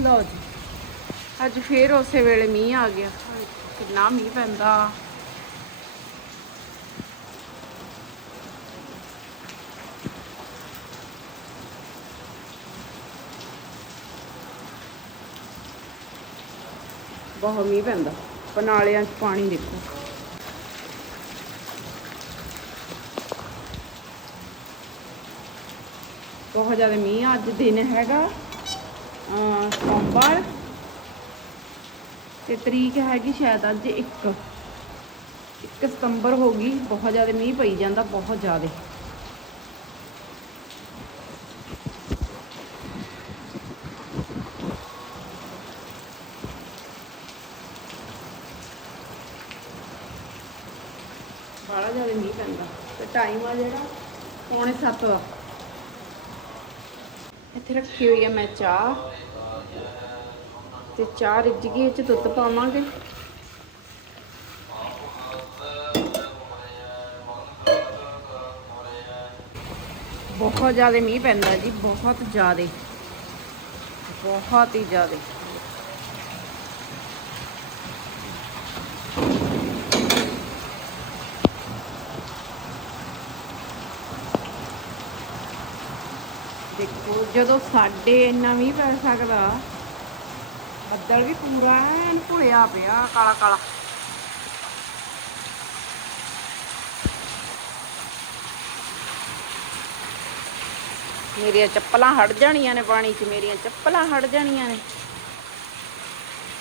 ਲਓ ਜੀ। ਅੱਜ ਫੇਰ ਉਸੇ ਵੇਲੇ ਮੀਂਹ ਆ ਗਿਆ। ਕਿੰਨਾ ਮੀਂਹ ਪੈਂਦਾ। ਬਹੁਤ ਮੀਂਹ ਪੈਂਦਾ। ਪਨਾਲਿਆਂ 'ਚ ਪਾਣੀ ਦੇਖੋ। ਬਹੁਤ ਜ਼ਿਆਦਾ ਮੀਂਹ ਅੱਜ ਦਿਨ ਹੈਗਾ। ਸੋਮਵਾਰ। ਤੇ ਤਰੀਕ ਹੈਗੀ ਸ਼ਾਇਦ ਅੱਜ 1 1 ਸਤੰਬਰ ਹੋ ਗਈ, ਬਹੁਤ ਜ਼ਿਆਦਾ ਮੀਂਹ ਪਈ ਜਾਂਦਾ, ਬਹੁਤ ਜ਼ਿਆਦਾ। ਬਾਹਲਾ ਜ਼ਿਆਦਾ ਮੀਂਹ ਪੈਂਦਾ। ਤੇ ਟਾਈਮ ਆ ਜਿਹੜਾ, ਪੌਣੇ 7 ਦਾ। ਇੱਥੇ ਰੱਖੀ ਹੋਈ ਹੈ ਮੈਂ ਚਾਹ। ਤੇ ਚਾਹ ਰਿੱਝ ਗਈ, ਇਹ ਚ ਦੁੱਧ ਪਾਵਾਂਗੇ। ਬਹੁਤ ਜ਼ਿਆਦਾ ਮੀਂਹ ਪੈਂਦਾ ਜੀ, ਬਹੁਤ ਜ਼ਿਆਦਾ, ਬਹੁਤ ਹੀ ਜ਼ਿਆਦਾ। ਦੇਖੋ, ਜਦੋਂ ਸਾਡੇ ਇੰਨਾ ਮੀਂਹ ਪੈ ਸਕਦਾ ਬੱਦਲ ਵੀ ਪੂਰਾ ਐਨ ਭੁਲਿਆ ਪਿਆ, ਕਾਲਾ ਕਾਲਾ। ਮੇਰੀਆਂ ਚੱਪਲਾਂ ਹਟ ਜਾਣੀਆਂ ਨੇ ਪਾਣੀ 'ਚ, ਮੇਰੀਆਂ ਚੱਪਲਾਂ ਹਟ ਜਾਣੀਆਂ ਨੇ।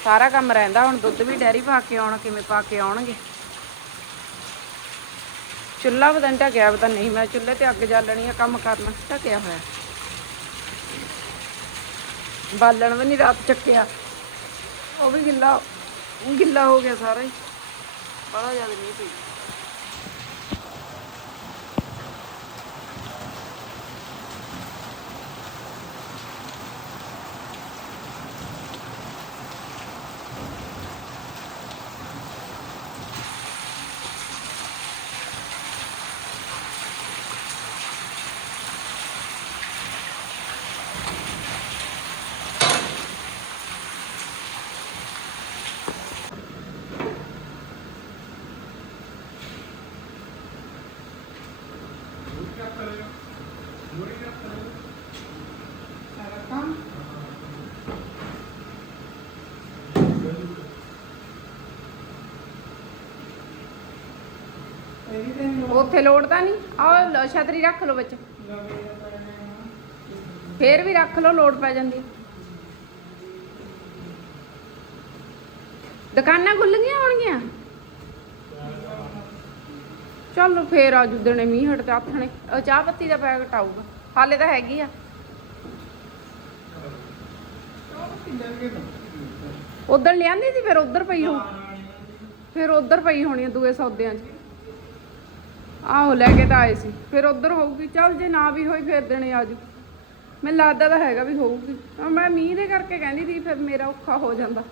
ਸਾਰਾ ਕੰਮ ਰਹਿੰਦਾ, ਹੁਣ ਦੁੱਧ ਵੀ ਡੈਰੀ ਪਾ ਕੇ ਆਉਣ, ਕਿਵੇਂ ਪਾ ਕੇ ਆਉਣਗੇ? ਚੁੱਲ੍ਹਾ ਪਤਾ ਨਹੀਂ ਢਕਿਆ ਪਤਾ ਨਹੀਂ, ਮੈਂ ਚੁੱਲ੍ਹੇ ਤੇ ਅੱਗ ਜਾਲਣੀ ਆ, ਕੰਮ ਕਰਨਾ ਢਕਿਆ ਹੋਇਆ। ਬਾਲਣ ਵੀ ਨਹੀਂ ਰਾਤ ਚੱਕਿਆ। ਉਹ ਵੀ ਗਿੱਲਾ ਗਿੱਲਾ ਹੋ ਗਿਆ ਸਾਰਾ ਹੀ। ਬੜਾ ਜ਼ਿਆਦਾ ਮੀਂਹ ਪਈ। ਉੱਥੇ ਲੋੜ ਤਾਂ ਨਹੀਂ। ਆਹ ਛਤਰੀ ਰੱਖ ਲਓ ਵਿੱਚ। ਫੇਰ ਵੀ ਰੱਖ ਲਓ, ਲੋੜ ਪੈ ਜਾਂਦੀ। ਦੁਕਾਨਾਂ ਖੁੱਲ ਗਈਆਂ ਹੋਣਗੀਆਂ? ਚਲੋ ਫੇਰ ਆ ਜੁਦਣੇ, ਮੀਂਹ ਹਟ ਤੇ ਆਥਣੇ। ਚਾਹ ਪੱਤੀ ਦਾ ਪੈਕਟ ਆਊਗਾ। ਹਾਲੇ ਤਾਂ ਹੈਗੀ ਆ। ਉਧਰ ਲਿਆਂਦੀ ਸੀ, ਫਿਰ ਉਧਰ ਪਈ ਹੋ ਫਿਰ ਉਧਰ ਪਈ ਹੋਣੀ ਦੂਏ ਸੌਦਿਆਂ 'ਚ। ਆਹੋ ਲੈ ਕੇ ਤਾਂ ਆਏ ਸੀ। ਫਿਰ ਉਧਰ ਹੋਊਗੀ। ਚੱਲ ਜੇ ਨਾ ਵੀ ਹੋਈ, ਫਿਰ ਦੇਣੇ ਆਜੂ। ਮੈਨੂੰ ਲੱਗਦਾ ਤਾਂ ਹੈਗਾ ਵੀ ਹੋਊਗੀ। ਮੈਂ ਮੀਂਹ ਦੇ ਕਰਕੇ ਕਹਿੰਦੀ ਸੀ, ਫਿਰ ਮੇਰਾ ਔਖਾ ਹੋ ਜਾਂਦਾ।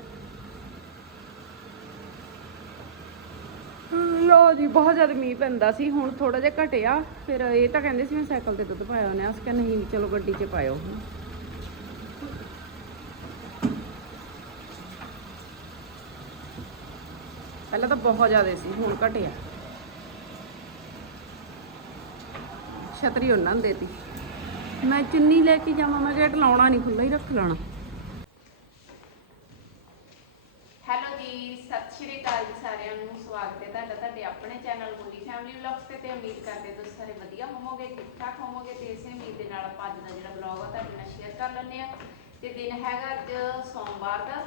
ਲੋ ਜੀ, ਬਹੁਤ ਜ਼ਿਆਦਾ ਮੀਂਹ ਪੈਂਦਾ ਸੀ। ਹੁਣ ਥੋੜਾ ਜਿਹਾ ਘਟਿਆ। ਫਿਰ ਇਹ ਤਾਂ ਕਹਿੰਦੇ ਸੀ, ਮੈਂ ਸਾਈਕਲ ਤੇ ਦੁੱਧ ਪਾਇਆ ਉਹਨੇ ਅਸੀਂ ਕਹਿੰਦੇ ਨਹੀਂ, ਚਲੋ ਗੱਡੀ 'ਚ ਪਾਇਓ ਪਹਿਲਾਂ ਤਾਂ ਬਹੁਤ ਜ਼ਿਆਦਾ ਸੀ, ਹੁਣ ਘਟਿਆ। ਛਤਰੀ ਉਹਨਾਂ ਨੂੰ ਦੇਤੀ। ਮੈਂ ਚੁੰਨੀ ਲੈ ਕੇ ਜਾਵਾਂ, ਮੈਂ ਗੇਟ ਲਾਉਣਾ ਨਹੀਂ ਖੁੱਲਾ ਹੀ ਰੱਖ ਲੈਣਾ। ਹੈਲੋ ਜੀ, ਸਤਿ ਸ਼੍ਰੀ ਅਕਾਲ ਜੀ ਸਾਰਿਆਂ ਨੂੰ, ਸਵਾਗਤ ਹੈ ਤੁਹਾਡਾ, ਤੁਹਾਡੇ ਆਪਣੇ ਚੈਨਲ ਗੁੱਡੀ ਫੈਮਿਲੀ ਵਲੌਗਸ ਤੇ ਤੇ ਉਮੀਦ ਕਰਦੇ ਤੁਸੀਂ ਸਾਰੇ ਵਧੀਆ ਹੋਵੋਗੇ ਠੀਕ ਠਾਕ ਹੋਵੋਗੇ, ਤੇ ਇਸੇ ਉਮੀਦ ਦੇ ਨਾਲ ਆਪਾਂ ਅੱਜ ਦਾ ਜਿਹੜਾ ਵਲੌਗ ਆ ਤੁਹਾਡੇ ਨਾਲ ਸ਼ੇਅਰ ਕਰ ਲੈਂਦੇ ਆ ਤੇ ਦਿਨ ਹੈਗਾ ਅੱਜ ਸੋਮਵਾਰ ਦਾ,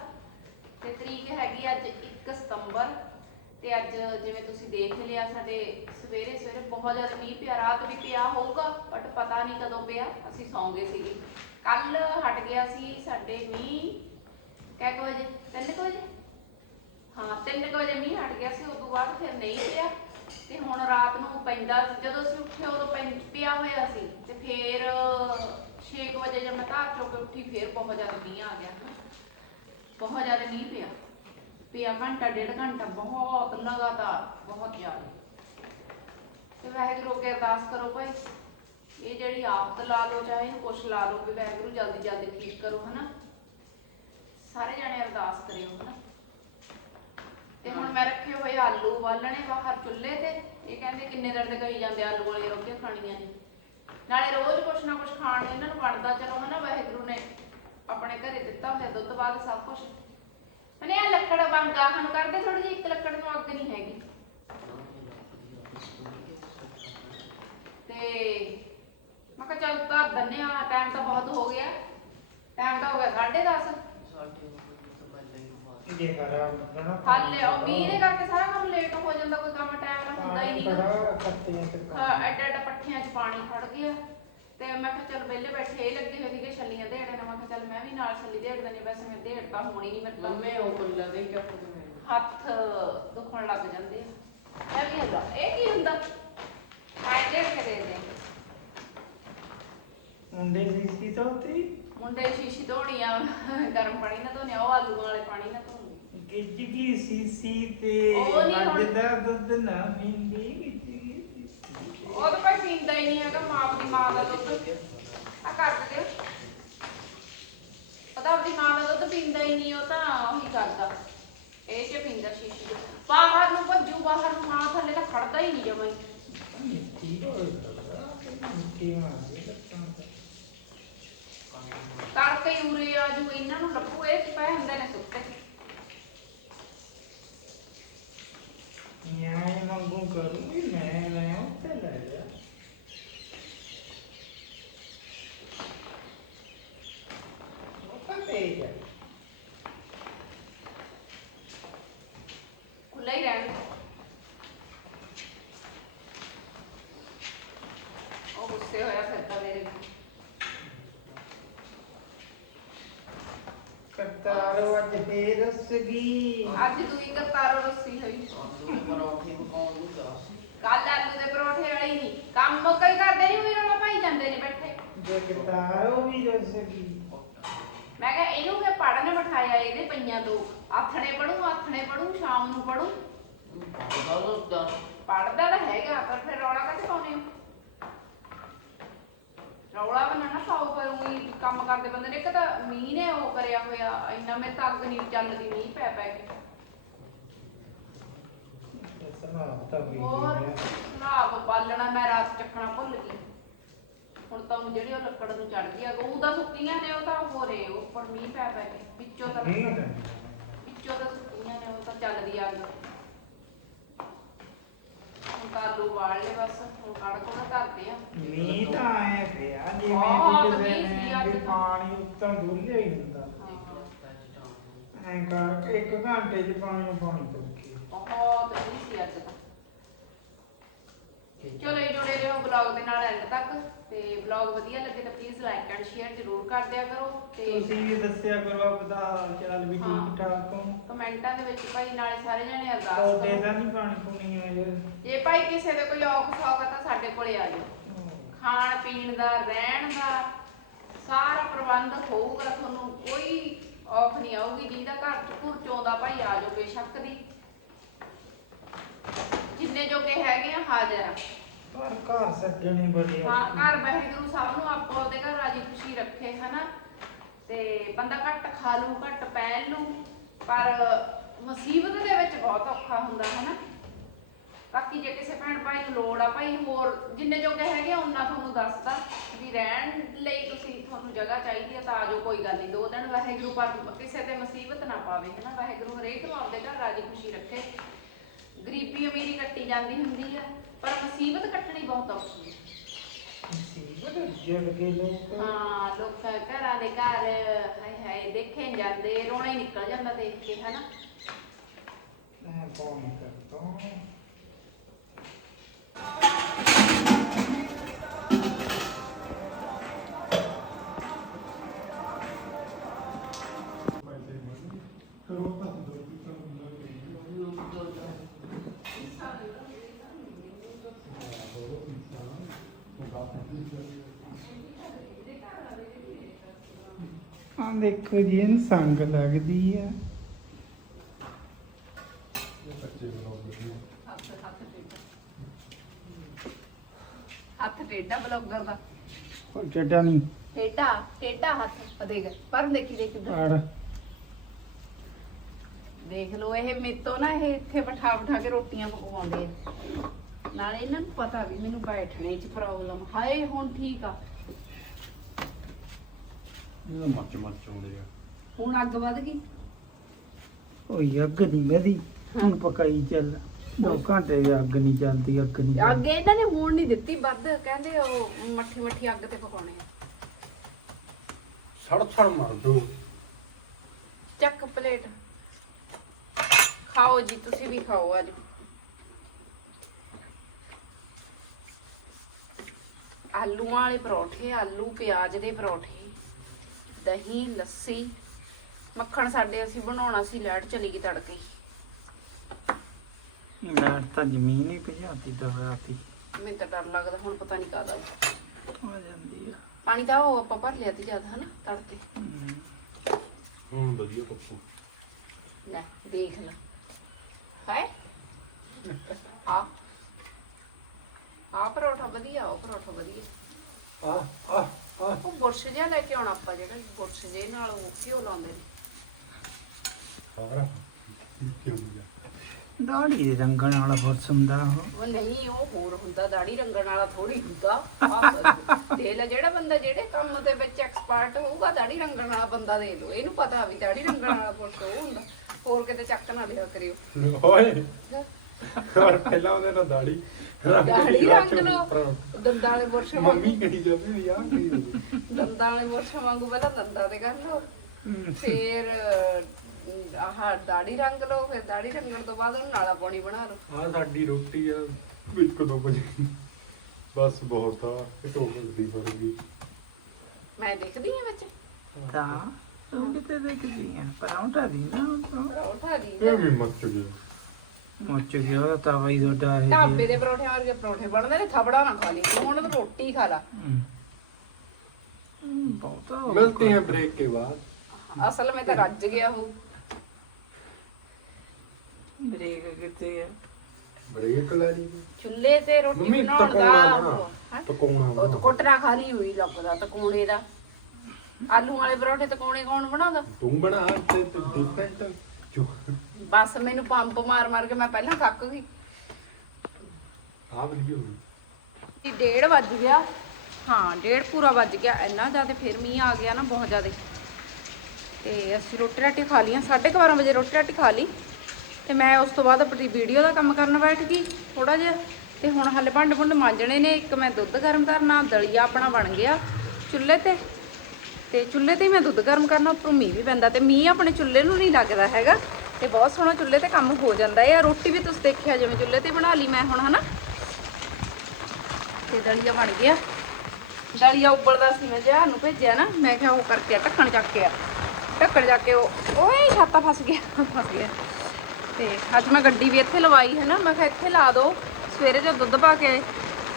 ਤੇ ਤਰੀਕ ਹੈਗੀ ਅੱਜ 1 ਸਤੰਬਰ। ਤੇ ਅੱਜ ਜਿਵੇਂ ਤੁਸੀਂ ਦੇਖ ਲਿਆ ਸਾਡੇ ਸਵੇਰੇ ਸਵੇਰੇ ਬਹੁਤ ਜ਼ਿਆਦਾ ਮੀਂਹ ਪਿਆ, ਰਾਤ ਵੀ ਪਿਆ ਹੋਊਗਾ ਬਟ ਪਤਾ ਨਹੀਂ ਕਦੋਂ ਪਿਆ, ਅਸੀਂ ਸੌਂ ਗਏ ਸੀਗੇ। ਕੱਲ ਹਟ ਗਿਆ ਸੀ ਸਾਡੇ ਮੀਂਹ ਕਿੰਨੇ ਕੁ ਵਜੇ? 3 ਵਜੇ? ਹਾਂ 3 ਵਜੇ ਮੀਂਹ ਹਟ ਗਿਆ ਸੀ, ਉਦੋਂ ਬਾਅਦ ਫਿਰ ਨਹੀਂ ਪਿਆ। ਤੇ ਹੁਣ ਰਾਤ ਨੂੰ ਪੈਂਦਾ ਜਦੋਂ ਅਸੀਂ ਉੱਠੇ ਉਦੋਂ ਪੈਂ- ਪਿਆ ਹੋਇਆ ਸੀ। ਤੇ ਫਿਰ 6 ਵਜੇ ਜਦ ਮੈਂ ਘਰ ਚੋਂ ਕੇ ਉੱਠੀ, ਫਿਰ ਬਹੁਤ ਜ਼ਿਆਦਾ ਮੀਂਹ ਆ ਗਿਆ। ਬਹੁਤ ਜ਼ਿਆਦਾ ਮੀਂਹ ਪਿਆ। ਪਿਆ ਘੰਟਾ, ਡੇਢ ਘੰਟਾ ਬਹੁਤ ਲਗਾਤਾਰ, ਬਹੁਤ ਜ਼ਿਆਦਾ। ਤੇ ਵਾਹਿਗੁਰੂ ਅੱਗੇ ਅਰਦਾਸ ਕਰੋ ਭਾਈ, ਇਹ ਜਿਹੜੀ ਆਫਤ ਲਾ ਲਓ, ਚਾਹੇ ਕੁਛ ਲਾ ਲੋ ਵੀ ਵਾਹਿਗੁਰੂ ਜਲਦੀ ਜਲਦੀ ਠੀਕ ਕਰੋ, ਹਨਾ? ਸਾਰੇ ਜਣੇ ਅਰਦਾਸ ਕਰਿਓ, ਹਨਾ? ਤੇ ਹੁਣ ਮੈਂ ਰੱਖੇ ਹੋਏ ਆਲੂ ਵਾਲਣੇ ਬਾਹਰ ਚੁੱਲ੍ਹੇ ਤੇ, ਇਹ ਕਹਿੰਦੇ ਕਿੰਨੇ ਦਿਨ ਦੇ ਕਹੀ ਜਾਂਦੇ ਆਲੂ ਵਾਲੇ ਰੋਟੀਆਂ ਖਾਣੀਆਂ ਨੇ। ਨਾਲੇ ਰੋਜ਼ ਕੁਛ ਨਾ ਕੁਛ ਖਾਣ ਨੂੰ ਇਹਨਾਂ ਨੂੰ ਬਣਦਾ ਚਲੋ, ਹਨਾ? ਵਾਹਿਗੁਰੂ ਨੇ ਆਪਣੇ ਘਰੇ ਦਿੱਤਾ ਹੋਇਆ ਦੁੱਧ, ਬਾਅਦ ਸਭ ਕੁਛ। ਮਨੇ ਆ ਲੱਕੜ ਬੰਗਾ ਹਨ ਕਰਦੇ ਥੋੜੀ ਜਿਹੀ ਇੱਕ ਲੱਕੜ ਨੂੰ ਅੱਗ ਨਹੀਂ ਹੈਗੀ। ਤੇ ਮੈਂ ਕਿਹਾ ਚੱਲ ਤਾਂ ਦੰਨੇ ਆ ਟਾਈਮ ਤਾਂ ਬਹੁਤ ਹੋ ਗਿਆ। ਟਾਈਮ ਤਾਂ ਹੋ ਗਿਆ 10:30 ਇਹ ਬਣਾ ਹਾਲੇ ਉਹ ਮੀਂਹ ਦੇ ਕਰਕੇ ਸਾਰਾ ਕੰਮ ਲੇਟ ਹੋ ਜਾਂਦਾ ਕੋਈ ਕੰਮ ਟਾਈਮ ਨਾਲ ਹੁੰਦਾ ਹੀ ਨਹੀਂ। ਹਾਂ ਐਡਾ ਐਡਾ ਪੱਠਿਆਂ 'ਚ ਪਾਣੀ ਖੜ ਗਿਆ। ਤੇ ਮੈਂ ਕਿਹਾ ਚੱਲ ਵਿਹਲੇ ਬੈਠੇ ਇਹ ਲੱਗੇ ਹੋਏ ਸੀਗੇ ਛੱਲੀਆਂ ਦੇੜਨ ਮੈਂ ਕਿਹਾ ਚੱਲ ਮੈਂ ਵੀ ਨਾਲ ਛੱਲੀ ਦੇੜ ਦਿੰਦੀ ਵੈਸੇ ਮੈਂ ਦੇੜ ਤਾਂ ਹੋਣੀ ਨਹੀਂ ਮੇਰੇ ਤੋਂ ਮੰਮੇ ਉਹ ਕੁੱਲਾ ਦੇ ਕੱਪ ਦੇ ਹੱਥ ਦੁਖਣ ਲੱਗ ਜਾਂਦੇ ਆ। ਇਹ ਵੀ ਹੁੰਦਾ ਇਹ ਕੀ ਹੁੰਦਾ? ਆਏ ਦੇੜ ਕੇ ਦੇ ਦੇ। ਮੁੰਡੇ ਦੀ ਸੀ ਤੋਤੀ ਮੁੰਡੇ ਸ਼ੀਸ਼ੀ ਧੋਣੀ ਆ ਗਰਮ ਪਾਣੀ ਨਾਲ ਧੋਣੀ ਆ, ਉਹ ਆਲੂਆਂ ਵਾਲੇ ਪਾਣੀ ਨਾਲ ਧੋਣੀ। ਗਿੱਜ ਗਈ ਸੀ ਸੀ ਤੇ ਉਹ ਨੀ ਹੁਣ- ਮੱਝ ਦਾ ਦੁੱਧ ਨਾ ਪੀਂਦੀ। ਉਹ ਤਾਂ ਕੋਈ ਪੀਂਦਾ ਹੀ ਨਹੀਂ ਹੈਗਾ, ਮਾਂ ਆਪਣੀ ਮਾਂ ਦਾ ਦੁੱਧ। ਆ ਕਰ ਦਿਓ। ਪਤਾ ਆਪਣੀ ਮਾਂ ਦਾ ਦੁੱਧ ਪੀਂਦਾ ਹੀ ਨਹੀਂ, ਉਹ ਤਾਂ ਉਹੀ ਕਰਦਾ। ਇਹ ਚ ਪੀਂਦਾ ਸ਼ੀਸ਼ੀ ਚ। ਬਾਹਰ ਨੂੰ ਭੱਜੂ, ਬਾਹਰ ਨੂੰ ਮਾਂ ਥੱਲੇ ਤਾਂ ਖੜਦਾ ਹੀ ਨਹੀਂ ਜਮਾਂ ਕਰਕੇ ਹੀ ਉਰੇ ਆ ਜੂ, ਇਹਨਾਂ ਨੂੰ ਲੱਭੂ, ਇਹ ਚ ਪਏ ਹੁੰਦੇ ਨੇ ਸੁੱਤੇ। ਨਿਆਏ ਮੰਗੂ ਕਰੂੰਗੀ, ਮੈਂ ਮੈਂ ਉੱਤੇ ਲੈ ਜਾ ਉਹ ਤਾਂ ਤੇ ਜਾ ਖੁੱਲਾ ਹੀ ਰਹਿਣ ਦਿਓ। ਉਹ ਗੁੱਸੇ ਹੋਇਆ ਫਿਰਦਾ ਮੇਰੇ ਨਾਲ। ਕਰਤਾਰੋ ਅੱਜ ਫੇਰ ਰਸ ਗਈ ਅੱਜ ਦੂਈ ਕਰਤਾਰੋ ਰੱਸੀ ਹੋਈ ਆਲੂ ਦੇ ਪਰੌਂਠੇ ਪਕਾਉਣ ਨੂੰ ਦੱਸ ਕੱਲ ਆਲੂ ਦੇ ਪਰੌਠੇ ਵਾਲੀ ਨਹੀਂ। ਕੰਮ ਕਈ ਕਰਦੇ ਨਹੀਂ ਵੀ ਰੋਲਾ ਪਾਈ ਜਾਂਦੇ ਨੇ ਬੈਠੇ। ਜੇ ਕਰਤਾਰੋ ਵੀ ਰਸ ਗਈ ਮੈਂ ਕਿਹਾ ਇਹਨੂੰ ਕਿ ਪੜਨ ਬਿਠਾਇਆ ਇਹਦੇ ਪਈਆਂ ਦੋ। ਆਥਣੇ ਪੜੂ ਆਥਣੇ ਪੜੂ ਸ਼ਾਮ ਨੂੰ ਪੜੂ ਪੜਦਾ ਤਾਂ ਹੈਗਾ ਪਰ ਫਿਰ ਰੌਲਾ ਕਾਹਤੇ ਪਾਉਨੇ ਹੋ ਰੌਲਾ ਬਣਾ ਨਾ ਪਾਓ ਪਰ ਉਹੀ ਕੰਮ ਕਰਦੇ ਬੰਦੇ ਨੇ। ਇੱਕ ਤਾਂ ਮੀਂਹ ਨੇ ਉਹ ਕਰਿਆ ਹੋਇਆ ਇੰਨਾ ਮੇਰੇ ਤਾਂ ਅੱਗ ਨਹੀਂ ਚੱਲਦੀ ਮੀਂਹ ਪੈ ਪੈ ਕੇ। ਸਨਾ ਤਾਂ ਵੀ ਹੋਰ ਸਲਾਬ ਬਾਲਣਾ ਮੈਂ ਰਾਤ ਚੱਕਣਾ ਭੁੱਲ ਗਈ। ਹੁਣ ਤਾਂ ਉਹ ਜਿਹੜੀ ਉਹ ਲੱਕੜ ਨੂੰ ਚੜ ਗਈ ਆ ਉਹ ਤਾਂ ਸੁੱਕੀਆਂ ਨੇ ਉਹ ਤਾਂ ਹੋਰੇ ਉੱਪਰ ਮੀਂਹ ਪੈ ਪੈ ਕੇ ਵਿੱਚੋਂ ਤਾਂ ਨਹੀਂ ਵਿੱਚੋਂ ਤਾਂ ਸੁੱਕੀਆਂ ਨੇ ਉਹ ਤਾਂ ਚੱਲਦੀ ਆ ਅੱਗ। ਹੁਣ ਤਾਂ ਆਲੂ ਵਾਲ ਲੈ ਬਸ ਹੁਣ ਕੜਕ ਉਹਦਾ ਧਰਦੇ ਆ। ਮੀਂਹ ਤਾਂ ਆਇਆ ਪਿਆ ਜਿਵੇਂ ਬਹੁਤ ਕਿ ਮੀਂਹ ਸੀ ਅੱਜ ਵੀ ਤਾਂ। ਪਾਣੀ ਉੱਤੋਂ ਡੁੱਲਿਆ ਹੀ ਹੁੰਦਾ। ਐਂ ਕਰ ਇੱਕ ਘੰਟੇ 'ਚ ਪਾਣੀ ਪਾਣੀ ਪੱਕੀ ਬਹੁਤ ਮੀਂਹ ਸੀ ਅੱਜ ਤਾਂ ਚਲੋ ਇਹ ਜੁੜੇ ਰਹੋ ਬਲੌਗ ਦੇ ਨਾਲ ਐਂਡ ਤੱਕ ਤੇ ਬਲੌਗ ਵਧੀਆ ਲੱਗੇ ਤਾਂ ਪਲੀਜ਼ ਲਾਈਕ ਐਂਡ ਸ਼ੇਅਰ ਜ਼ਰੂਰ ਕਰ ਦਿਆ ਕਰੋ ਤੇ ਤੁਸੀਂ ਵੀ ਦੱਸਿਆ ਕਰੋ ਆਪਦਾ ਹਾਲ ਚਾਲ ਵੀ ਹਾਂ। ਠੀਕ ਠਾਕ ਹੋ। ਕਮੈਂਟਾਂ ਦੇ ਵਿੱਚ ਭਾਈ ਨਾਲੇ ਸਾਰੇ ਜਣੇ ਅਰਦਾਸ ਤੁਹਾਡੇ ਕਰੋ ਦਾ ਨਹੀਂ ਪਾਣੀ ਪੁਣੀ ਆਇਆ ਜੇ ਭਾਈ ਕਿਸੇ ਦੇ ਕੋਈ ਔਖ ਸੌਖ ਆ ਤਾਂ ਸਾਡੇ ਕੋਲੇ ਆ ਜਾਓ। ਖਾਣ ਪੀਣ ਦਾ ਰਹਿਣ ਦਾ ਸਾਰਾ ਪ੍ਰਬੰਧ ਹੋਊਗਾ ਤੁਹਾਨੂੰ ਕੋਈ ਔਖ ਨਹੀਂ ਆਊਗੀ। ਜਿਹਦਾ ਘਰ ਚ ਘੁਰ ਚੋਂਦਾ ਭਾਈ ਆ ਜਾਓ ਬੇਸ਼ੱਕ ਦੀ। ਜਿੰਨੇ ਜੋਗੇ ਹੈਗੇ ਆ ਹਾਜ਼ਰ ਆ। ਪਰ ਘਰ ਸੱਜਣੇ ਬੜੇ ਹਾਂ ਘਰ ਵਾਹਿਗੁਰੂ ਸਭ ਨੂੰ ਆਪੋ ਆਪਦੇ ਘਰ ਰਾਜੀ ਖੁਸ਼ੀ ਰੱਖੇ ਹਨਾ? ਤੇ ਬੰਦਾ ਘੱਟ ਖਾ ਲੂ ਘੱਟ ਪਹਿਨ ਲੂ ਪਰ ਮੁਸੀਬਤ ਦੇ ਵਿੱਚ ਬਹੁਤ ਔਖਾ ਹੁੰਦਾ ਹਨਾ? ਬਾਕੀ ਜੇ ਕਿਸੇ ਭੈਣ ਭਾਈ ਨੂੰ ਲੋੜ ਆ ਭਾਈ ਹੋਰ ਜਿੰਨੇ ਜੋਗੇ ਹੈਗੇ ਉਹਨਾਂ ਤੁਹਾਨੂੰ ਦੱਸਦਾ ਵੀ ਰਹਿਣ ਲਈ ਤੁਸੀਂ ਤੁਹਾਨੂੰ ਜਗ੍ਹਾ ਚਾਹੀਦੀ ਆ ਤਾਂ ਆਜੋ ਕੋਈ ਗੱਲ ਨਹੀਂ। ਦੋ ਦਿਨ ਵਾਹਿਗੁਰੂ ਪਰ ਕਿਸੇ ਤੇ ਮੁਸੀਬਤ ਨਾ ਪਾਵੇ ਹਨਾ? ਵਾਹਿਗੁਰੂ ਹਰੇਕ ਨੂੰ ਆਪਦੇ ਘਰ ਰਾਜੀ ਖੁਸ਼ੀ ਰੱਖੇ। ਗਰੀਬੀ ਅਮੀਰੀ ਕੱਟੀ ਜਾਂਦੀ ਹੁੰਦੀ ਆ ਪਰ ਮੁਸੀਬਤ ਕੱਟਣੀ ਬਹੁਤ ਔਖੀ ਹੈ ਮੁਸੀਬਤ ਜੜ ਕੇ ਲੋਕ। ਹਾਂ ਲੋਕ ਘਰਾਂ ਦੇ ਘਰ ਹਾਏ ਹਾਏ ਦੇਖੇ ਜਾਂਦੇ ਰੋਣਾ ਹੀ ਨਿਕਲ ਜਾਂਦਾ ਦੇਖ ਕੇ ਹਨਾ? ਮੈਂ ਫੋਨ ਕਰਦਾ। ਦੇਖੋ ਜੀ ਇਹਨੂੰ ਸੰਗ ਲੱਗਦੀ ਆ। ਹੱਥ ਟੇਢਾ ਬਲੌਗਰ ਦਾ। ਉਹ ਚੱਡਾ ਨਹੀਂ। ਟੇਢਾ ਟੇਢਾ ਹੱਥ ਆ ਦੇਖ ਪਰ ਦੇਖੀ ਦੇਖ। ਪੜ ਦੇਖ ਲਓ ਇਹ ਮੇਤੋਂ ਨਾ ਇਹ ਇੱਥੇ ਬਿਠਾ ਬਿਠਾ ਕੇ ਰੋਟੀਆਂ ਪਕਵਾਉਂਦੇ ਆ। ਨਾਲੇ ਇਹਨਾਂ ਨੂੰ ਪਤਾ ਵੀ ਮੈਨੂੰ ਬੈਠਣੇ 'ਚ ਪ੍ਰੋਬਲਮ ਹਾਏ ਹੁਣ ਠੀਕ ਆ। ਇਹਦਾ ਮੱਚ ਮੱਚ ਆਉਂਦੇ ਆ। ਹੁਣ ਅੱਗ ਵੱਧ ਗਈ? ਓਏ ਅੱਗ ਨਹੀਂ ਮੇਰੀ ਹੁਣ ਪਕਾਈ ਚੱਲ। ਦੋ ਘੰਟੇ ਦੀ ਅੱਗ ਨਹੀਂ ਚੱਲਦੀ ਅੱਗ ਨਹੀਂ ਅੱਗ ਇਹਨਾਂ ਨੇ ਹੁਣ ਨਹੀਂ ਦਿੱਤੀ ਵੱਧ। ਕਹਿੰਦੇ ਉਹ ਮੱਠੀ ਮੱਠੀ ਅੱਗ ਤੇ ਪਕਾਉਣੇ ਆ। ਸੜ ਸੜ ਮਾਰ ਦੋ। ਚੱਕ ਪਲੇਟ। ਖਾਓ ਜੀ ਤੁਸੀਂ ਵੀ ਖਾਓ ਅੱਜ। ਆਲੂਆਂ ਵਾਲੇ ਪਰੌਠੇ ਆਲੂ ਪਿਆਜ਼ ਦੇ ਪਰੌਠੇ। ਦਹੀਂ ਲੱਸੀ ਮੱਖਣ ਸਾਡੇ ਅਸੀਂ ਬਣਾਉਣਾ ਸੀ ਲੈਟ ਚਲੀ ਗਈ ਤੜਕੇ ਹੀ। ਮੈਂ ਤਾਂ ਜ਼ਮੀਨ ਹੀ ਭਜਾਤੀ ਤਾਂ ਰਾਤੀ ਮੈਨੂੰ ਤਾਂ ਡਰ ਲੱਗਦਾ ਹੁਣ ਪਤਾ ਨਹੀਂ ਕਾਦਾ ਆ ਜਾਂਦੀ ਆ। ਪਾਣੀ ਤਾਂ ਉਹ ਆਪਾਂ ਭਰ ਲਿਆ ਤੇ ਜ਼ਿਆਦਾ ਹਨਾ ਤੜਕੇ। ਹੁਣ ਵਧੀਆ ਪੱਪੂ। ਲੈ ਦੇਖ ਲੈ। ਹੈ ਆ। ਆ ਪਰੌਠਾ ਵਧੀਆ ਉਹ ਪਰੌਠਾ ਵਧੀਆ। ਆ ਆ। ਉਹ ਬੁਰਸ਼ ਜਿਹਾ ਲੈ ਕੇ ਆਉਣਾ ਆਪਾਂ ਜਿਹੜਾ ਬੁਰਸ਼ ਜੇ ਨਾਲ ਉਹ ਘਿਓ ਲਾਉਂਦੇ ਨੇ। ਸਾਰਾ ਕਿਉਂ ਗਿਆ। ਦਾੜੀ ਦੇ ਰੰਗਣ ਵਾਲਾ ਬੁਰਸ ਹੁੰਦਾ ਉਹ। ਉਹ ਨਹੀਂ ਉਹ ਹੋਰ ਹੁੰਦਾ ਦਾੜੀ ਰੰਗਣ ਵਾਲਾ ਥੋੜੀ ਹੁੰਦਾ। ਆਹ ਦੇ ਲੈ ਜਿਹੜਾ ਬੰਦਾ ਜਿਹੜੇ ਕੰਮ ਦੇ ਵਿੱਚ ਐਕਸਪਰਟ ਹੋਊਗਾ ਦਾੜੀ ਰੰਗਣ ਵਾਲਾ ਬੰਦਾ ਦੇ ਲਓ। ਇਹਨੂੰ ਪਤਾ ਵੀ ਦਾੜੀ ਰੰਗਣ ਵਾਲਾ ਬੁਰਸ਼ ਉਹ ਹੁੰਦਾ। ਹੋਰ ਕਿਤੇ ਚੱਕ ਨਾ ਲਿਆ ਕਰਿਓ। ਓਏ। ਹੋਰ ਪਹਿਲਾਂ ਉਹਦੇ ਨਾਲ ਦਾੜੀ ਦਾੜੀ ਰੰਗ ਲਓ ਦੰਦਾਂ ਵਾਲੇ ਬੁਰਸ਼ ਵਾਂਗੂ। ਮੰਮੀ ਕਹੀ ਜਾਂਦੀ ਵੀ ਯਾਰ ਕੀ ਹੋ ਗਿਆ? ਦੰਦਾਂ ਵਾਲੇ ਬੁਰਸ਼ ਵਾਂਗੂ ਪਹਿਲਾਂ ਦੰਦਾਂ ਤੇ ਕਰ ਲਓ। ਫਿਰ ਆਹ ਦਾੜੀ ਰੰਗ ਲਓ ਫਿਰ ਦਾੜੀ ਰੰਗਣ ਤੋਂ ਬਾਅਦ ਉਹਨੂੰ ਨਾਲਾ ਪਾਣੀ ਬਣਾ ਲਓ। ਆਹ ਸਾਡੀ ਰੋਟੀ ਆ ਇੱਕ ਦੋ ਵਜੇ। ਬਸ ਬਹੁਤ ਆ ਇਹ ਫੜ ਗਈ। ਮੈਂ ਦੇਖਦੀ ਹਾਂ ਵਿੱਚ। ਤਾਂ ਉਹ ਕਿਤੇ ਦੇਖਦੀ ਆ? ਪਰੌਂਠਾ ਦੀ ਨਾ ਉਹ ਤਾਂ। ਪਰੌਠਾ ਦੀ ਇਹ ਵੀ ਮੱਚ ਗਿਆ। ਮੁੱਚ ਗਿਆ ਉਹ ਤਾਂ ਬਈ ਤੁਹਾਡਾ ਇਹ ਢਾਬੇ ਦੇ ਪਰੌਠੇ ਵਰਗੇ ਪਰੌਠੇ ਬਣਦੇ ਨੇ ਥਬੜਾ ਨਾ ਖਾ ਲਈ ਤੂੰ ਉਹਨਾਂ ਤੋਂ ਰੋਟੀ ਖਾ ਲਾ ਹਮ। ਹਮ, ਬਹੁਤ ਹੋ ਮਿਲਤੇ हैं ब्रेक के बाद ਅਸਲ ਵਿੱਚ ਤਾਂ ਰੱਜ ਗਿਆ ਉਹ ਬ੍ਰੇਕ ਕਿਤੇ ਆ ब्रेक ला ली ਚੁੱਲ੍ਹੇ ਤੇ ਰੋਟੀ ਮੰਮੀ ਬਣਾਉਣ ਦਾ ਤਕੋਣਾ ਉਹ, ਬਣਾ ਹੈਂ? ਤਕੋਣਾ ਉਹ ਤਾਂ ਕੋਟਰਾ ਖਾਲੀ ਹੋਈ ਲੱਗਦਾ ਤਕੂਣੇ ਦਾ ਆਲੂ ਵਾਲੇ ਪਰੌਠੇ ਤਕੂਣੇ ਕੌਣ ਬਣਾਉਂਦਾ ਤੂੰ ਬਣਾ ਤੇ ਤੇ ਡਿਫਰੈਂਟ ਜੋ ਬਸ ਮੈਨੂੰ ਪੰਪ ਮਾਰ ਮਾਰ ਕੇ ਮੈਂ ਪਹਿਲਾਂ ਥੱਕ ਗਈ। ਆ ਵਧੀਆ ਹੋਈ। ਜੀ ਡੇਢ ਵੱਜ ਗਿਆ। ਹਾਂ ਡੇਢ ਪੂਰਾ ਵੱਜ ਗਿਆ। ਇੰਨਾ ਜ਼ਿਆਦਾ ਫਿਰ ਮੀਂਹ ਆ ਗਿਆ ਨਾ ਬਹੁਤ ਜ਼ਿਆਦਾ। ਤੇ ਅਸੀਂ ਰੋਟੀ ਰਾਟੀ ਖਾ ਲਈਆਂ 12:30 ਵਜੇ ਰੋਟੀ ਰਾਟੀ ਖਾ ਲਈ। ਤੇ ਮੈਂ ਉਸ ਤੋਂ ਬਾਅਦ ਆਪਣੀ ਵੀਡੀਓ ਦਾ ਕੰਮ ਕਰਨ ਬੈਠ ਗਈ ਥੋੜਾ ਜਿਹਾ। ਤੇ ਹੁਣ ਹਾਲੇ ਭਾਂਡੇ ਭੁੰਡੇ ਮਾਂਜਣੇ ਨੇ। ਇੱਕ ਮੈਂ ਦੁੱਧ ਗਰਮ ਕਰਨਾ ਦਲੀਆ ਆਪਣਾ ਬਣ ਗਿਆ। ਚੁੱਲ੍ਹੇ ਤੇ ਤੇ ਚੁੱਲ੍ਹੇ ਤੇ ਹੀ ਮੈਂ ਦੁੱਧ ਗਰਮ ਕਰਨਾ, ਉੱਪਰੋਂ ਮੀਂਹ ਵੀ ਪੈਂਦਾ ਤੇ ਮੀਂਹ ਆਪਣੇ ਚੁੱਲ੍ਹੇ ਨੂੰ ਨਹੀਂ ਲੱਗਦਾ ਹੈਗਾ ਤੇ ਬਹੁਤ ਸੋਹਣਾ ਚੁੱਲ੍ਹੇ ਤੇ ਕੰਮ ਹੋ ਜਾਂਦਾ ਹੈ। ਰੋਟੀ ਵੀ ਤੁਸੀਂ ਦੇਖਿਆ ਜਿਵੇਂ ਚੁੱਲ੍ਹੇ ਤੇ ਬਣਾ ਲਈ ਮੈਂ ਹੁਣ, ਹਨਾ? ਤੇ ਦਲੀਆ ਬਣ ਗਿਆ। ਦਲੀਆ ਉੱਬਲਦਾ ਸੀ ਮੈਂ ਜਿਹਾ ਨੂੰ ਭੇਜਿਆ ਨਾ, ਮੈਂ ਕਿਹਾ ਉਹ ਕਰਕੇ ਢੱਕਣ ਚੱਕ ਕੇ ਆ। ਢੱਕਣ ਚੱਕ ਕੇ ਉਹ ਓਏ ਛਾਤਾ ਫਸ ਗਿਆ ਫਸ ਗਿਆ। ਤੇ ਅੱਜ ਮੈਂ ਗੱਡੀ ਵੀ ਇੱਥੇ ਲਵਾਈ ਹੈ ਨਾ, ਮੈਂ ਕਿਹਾ ਇੱਥੇ ਲਾ ਦੋ ਸਵੇਰੇ ਜਦ ਦੁੱਧ ਪਾ ਕੇ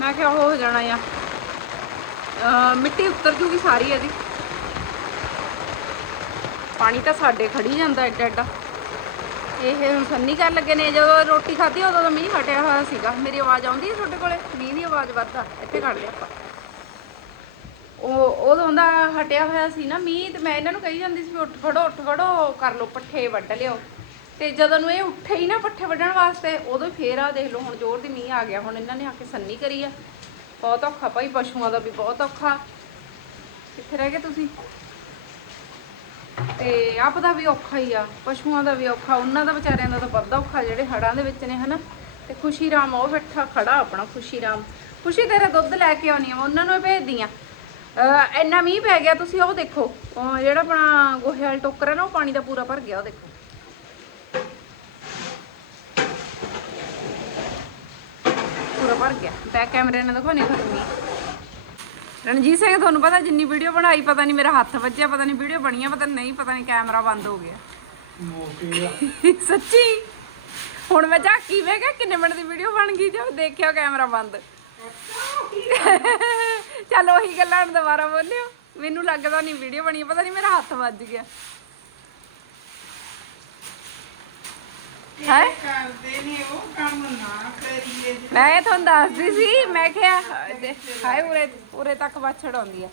ਮੈਂ ਕਿਹਾ ਉਹ ਹੋ ਜਾਣਾ ਆ। ਮਿੱਟੀ ਉੱਤਰ ਜੂਗੀ ਸਾਰੀ ਇਹਦੀ। ਪਾਣੀ ਤਾਂ ਸਾਡੇ ਖੜੀ ਜਾਂਦਾ ਐਡਾ ਐਡਾ ਇਹ ਹੁਣ ਸੰਨੀ ਕਰਨ ਲੱਗੇ ਨੇ, ਜਦੋਂ ਰੋਟੀ ਖਾਧੀ, ਉਦੋਂ ਤਾਂ ਮੀਂਹ ਹਟਿਆ ਹੋਇਆ ਸੀਗਾ। ਮੇਰੀ ਆਵਾਜ਼ ਆਉਂਦੀ ਹੈ ਤੁਹਾਡੇ ਕੋਲੇ? ਮੀਂਹ ਦੀ ਆਵਾਜ਼ ਵੱਧਦਾ। ਇੱਥੇ ਕੱਢ ਲਿਆ ਆਪਾਂ। ਉਹ, ਉਦੋਂ ਦਾ ਹਟਿਆ ਹੋਇਆ ਸੀ ਨਾ ਮੀਂਹ, ਤੇ ਮੈਂ ਇਹਨਾਂ ਨੂੰ ਕਹੀ ਜਾਂਦੀ ਸੀ ਉੱਠ ਫੜੋ ਉੱਠ ਫੜੋ ਕਰ ਲਓ, ਪੱਠੇ ਵੱਢ ਲਿਓ। ਤੇ ਜਦੋਂ ਨੂੰ ਇਹ ਉੱਠੇ ਹੀ ਨਾ ਪੱਠੇ ਵੱਢਣ ਵਾਸਤੇ, ਉਦੋਂ ਫੇਰ ਆ ਦੇਖ ਲਓ, ਹੁਣ ਜ਼ੋਰ ਦੀ ਮੀਂਹ ਆ ਗਿਆ। ਹੁਣ ਇਹਨਾਂ ਨੇ ਆ ਕੇ ਸੰਨੀ ਕਰੀ ਆ। ਬਹੁਤ ਔਖਾ ਭਾਈ, ਪਸ਼ੂਆਂ ਦਾ ਵੀ ਬਹੁਤ ਔਖਾ। ਕਿੱਥੇ ਰਹਿ ਗਏ ਤੁਸੀਂ? ਤੇ ਆਪ ਦਾ ਵੀ ਔਖਾ ਹੀ ਆ, ਪਸ਼ੂਆਂ ਦਾ ਵੀ ਔਖਾ, ਉਹਨਾਂ ਦਾ ਵਿਚਾਰਿਆਂ ਦਾ ਤਾਂ ਵੱਧ ਔਖਾ, ਜਿਹੜੇ ਹੜਾਂ ਦੇ ਵਿੱਚ ਨੇ ਹਨਾ। ਤੇ ਖੁਸ਼ੀ ਰਾਮ ਉਹ ਬੈਠਾ ਖੜਾ ਆਪਣਾ ਖੁਸ਼ੀ ਰਾਮ ਖੁਸ਼ੀ, ਤੇਰਾ ਦੁੱਧ ਲੈ ਕੇ ਆਉਣੀ ਆ ਉਹਨਾਂ ਨੂੰ ਭੇਜਦੀ ਆ। ਅਹ ਇੰਨਾ ਮੀਂਹ ਪੈ ਗਿਆ, ਤੁਸੀਂ ਉਹ ਦੇਖੋ ਜਿਹੜਾ ਆਪਣਾ ਗੋਹੇ ਵਾਲਾ ਟੋਕਰਾ ਹੈ ਨਾ, ਉਹ ਪਾਣੀ ਦਾ ਪੂਰਾ ਭਰ ਗਿਆ, ਉਹ ਦੇਖੋ। ਪੂਰਾ ਭਰ ਗਿਆ। ਬੈਕ ਕੈਮਰੇ ਨਾਲ ਦਿਖਾਉਣੀ ਖਤਮ ਮੀਂਹ ਰਣਜੀਤ ਸਿੰਘ ਤੁਹਾਨੂੰ ਪਤਾ ਜਿੰਨੀ ਵੀਡੀਓ ਬਣਾਈ ਪਤਾ ਨਹੀਂ ਮੇਰਾ ਹੱਥ ਵੱਜਿਆ ਪਤਾ ਨਹੀਂ ਵੀਡੀਓ ਬਣੀ ਆ ਪਤਾ ਨਹੀਂ ਪਤਾ ਨਹੀਂ ਕੈਮਰਾ ਬੰਦ ਹੋ ਗਿਆ। ਸੱਚੀ? ਹੁਣ ਮੈਂ ਝਾਕੀ ਵੇ ਕਿ ਕਿੰਨੇ ਮਿੰਟ ਦੀ ਵੀਡੀਓ ਬਣ ਗਈ ਜਦ ਦੇਖਿਆ ਕੈਮਰਾ ਬੰਦ। ਚੱਲ ਉਹੀ ਗੱਲਾਂ ਦੁਬਾਰਾ ਬੋਲਿਓ। ਮੈਨੂੰ ਲੱਗਦਾ ਨਹੀਂ ਵੀਡੀਓ ਬਣੀ ਪਤਾ ਨਹੀਂ ਮੇਰਾ ਹੱਥ ਵੱਜ ਗਿਆ। ਹੈ? ਕਰਦੇ ਨੇ ਉਹ ਕੰਮ ਨਾ ਕਰੀਏ। ਮੈਂ ਇਹ ਤੁਹਾਨੂੰ ਦੱਸਦੀ ਸੀ ਮੈਂ ਕਿਹਾ ਹਾਏ ਉਰੇ ਉਰੇ ਤੱਕ ਵਾਛੜ ਆਉਂਦੀ ਆ।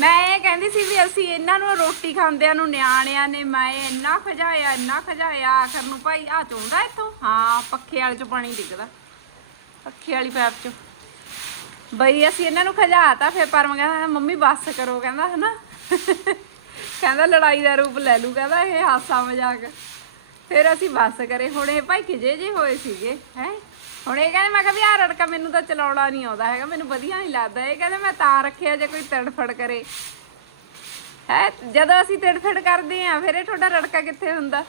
ਮੈਂ ਇਹ ਕਹਿੰਦੀ ਸੀ ਵੀ ਅਸੀਂ ਇਹਨਾਂ ਨੂੰ ਰੋਟੀ ਖਾਂਦਿਆਂ ਨੂੰ ਨਿਆਣਿਆਂ ਨੇ ਮੈਂ ਇੰਨਾ ਖਜਾਇਆ ਇੰਨਾ ਖਜਾਇਆ ਆਖਰ ਨੂੰ ਭਾਈ ਆ ਚੁੰਦਾ ਇੱਥੋਂ? ਹਾਂ ਪੱਖੇ ਵਾਲੇ ਚੋਂ ਪਾਣੀ ਡਿੱਗਦਾ ਪੱਖੇ ਵਾਲੀ ਪੈਪ ਚੋਂ। ਬਈ ਅਸੀਂ ਇਹਨਾਂ ਨੂੰ ਖਜਾਤਾ ਫਿਰ ਪਰਮ ਕਹਿੰਦਾ ਮੰਮੀ ਬੱਸ ਕਰੋ ਕਹਿੰਦਾ ਹਨਾ? ਕਹਿੰਦਾ ਲੜਾਈ ਦਾ ਰੂਪ ਲੈ ਲੂ ਕਹਿੰਦਾ ਇਹ ਹਾਸਾ ਮਜ਼ਾਕ। ਫਿਰ ਅਸੀਂ ਬੱਸ ਕਰੇ। ਹੁਣ ਇਹ ਭਾਈ ਖਿਜੇ ਜੇ ਹੋਏ ਸੀਗੇ ਹੈ? ਹੁਣ ਇਹ ਕਹਿੰਦੇ ਮੈਂ ਕਿਹਾ ਵੀ ਆ ਰੜਕਾ ਮੈਨੂੰ ਤਾਂ ਚਲਾਉਣਾ ਨਹੀਂ ਆਉਂਦਾ ਹੈਗਾ ਮੈਨੂੰ ਵਧੀਆ ਨਹੀਂ ਲੱਗਦਾ। ਇਹ ਕਹਿੰਦੇ ਮੈਂ ਤਾਂ ਰੱਖਿਆ ਜੇ ਕੋਈ ਤੜਫੜ ਕਰੇ। ਹੈ? ਜਦੋਂ ਅਸੀਂ ਤੜਫੜ ਕਰਦੇ ਆ ਫਿਰ ਇਹ ਤੁਹਾਡਾ ਰੜਕਾ ਕਿੱਥੇ ਹੁੰਦਾ?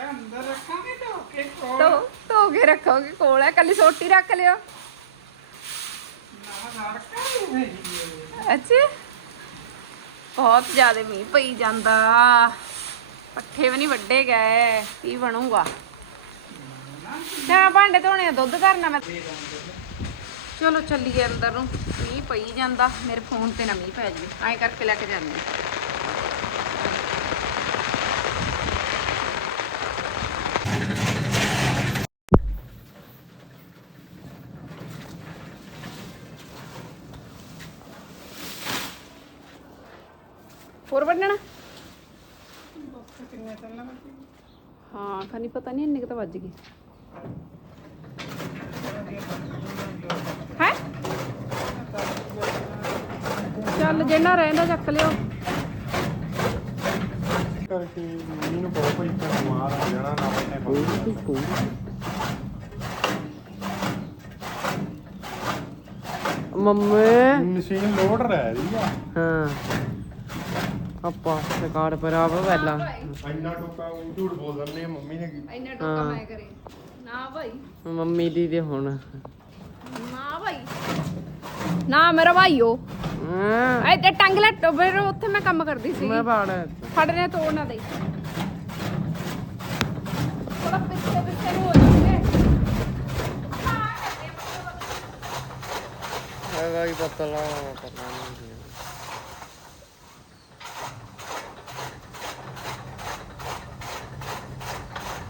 ਅੰਦਰ ਰੱਖਾਂਗੇ ਕੋਲ? ਧੋ ਧੋ ਕੇ ਰੱਖੋਗੇ ਕੋਲ। ਹੈ ਕੱਲੀ ਸੋਟੀ ਰੱਖ ਲਿਓ। ਅੱਛਾ। ਬਹੁਤ ਜ਼ਿਆਦਾ ਮੀਂਹ ਪਈ ਜਾਂਦਾ। ਪੱਠੇ ਵੀ ਨਹੀਂ ਵੱਡੇ ਗਏ, ਕੀ ਬਣੂਗਾ? ਨਾ ਭਾਂਡੇ ਧੋਣੇ ਆ, ਦੁੱਧ ਕਰਨਾ ਮੈਂ। ਚਲੋ ਚੱਲੀਏ ਅੰਦਰ ਨੂੰ, ਮੀਂਹ ਪਈ ਜਾਂਦਾ, ਮੇਰੇ ਫੋਨ ਤੇ ਨਾ ਮੀਂਹ ਪੈ ਜਾਵੇ, ਐਂ ਕਰਕੇ ਲੈ ਕੇ ਜਾਂਦੇ ਹਾਂ। ਹੋਰ ਵੱਢਣਾ ਬਸ ਕਿੰਨੇ ਚੱਲਣਾ ਬੱਚੀ ਹਾਂ ਖਾਨੀ ਪਤਾ ਨਹੀਂ ਇੰਨੇ ਕੁ ਤਾਂ ਵੱਜ ਗਏ ਹੈ? ਚੱਲ ਜਿੰਨਾ ਰਹਿੰਦਾ ਚੱਕ ਲਿਓ। ਕਰਕੇ ਮੀਂਹ ਨੂੰ ਬਹੁਤ ਭਾਈ ਤਾਂ ਬਿਮਾਰ ਹੋ ਜਾਣਾ ਨਾ ਬੰਨੇ ਕੋਈ ਮੰਮੀ। ਮਸ਼ੀਨ ਲੋਡ ਰਹਿ ਰਹੀ ਆ। ਹਾਂ। ਆਪਾਂ ਰਿਕਾਰਡ ਪਰ ਆਵਾ ਪਹਿਲਾਂ। ਇੰਨਾ ਟੋਕਾ ਉਹ ਝੂਠ ਬੋਲ ਦਿੰਦੇ ਆ ਮੰਮੀ ਨੇ ਇੰਨਾ ਟੋਕਾ ਮੈਂ ਕਰੇ। ਨਾ ਭਾਈ। ਮੰਮੀ ਦੀ ਦੇ ਹੁਣ। ਨਾ ਭਾਈ। ਨਾ ਮੇਰਾ ਭਾਈਓ ਹਾਂ, ਐ ਤੇ ਟੰਗ ਲੈ ਫਿਰ ਉੱਥੇ ਮੈਂ ਕੰਮ ਕਰਦੀ ਸੀ। ਮੈਂ ਬਾੜ ਫੜਨੇ ਤੋੜ ਨਾ ਦੇ। ਥੋੜਾ ਪਿੱਛੇ ਪਿੱਛੇ ਨੂੰ ਹੋ ਜਾਂਦੇ। ਹੈਗਾ ਹੀ ਪਤਲਾ ਪਤਾ ਨਹੀਂ।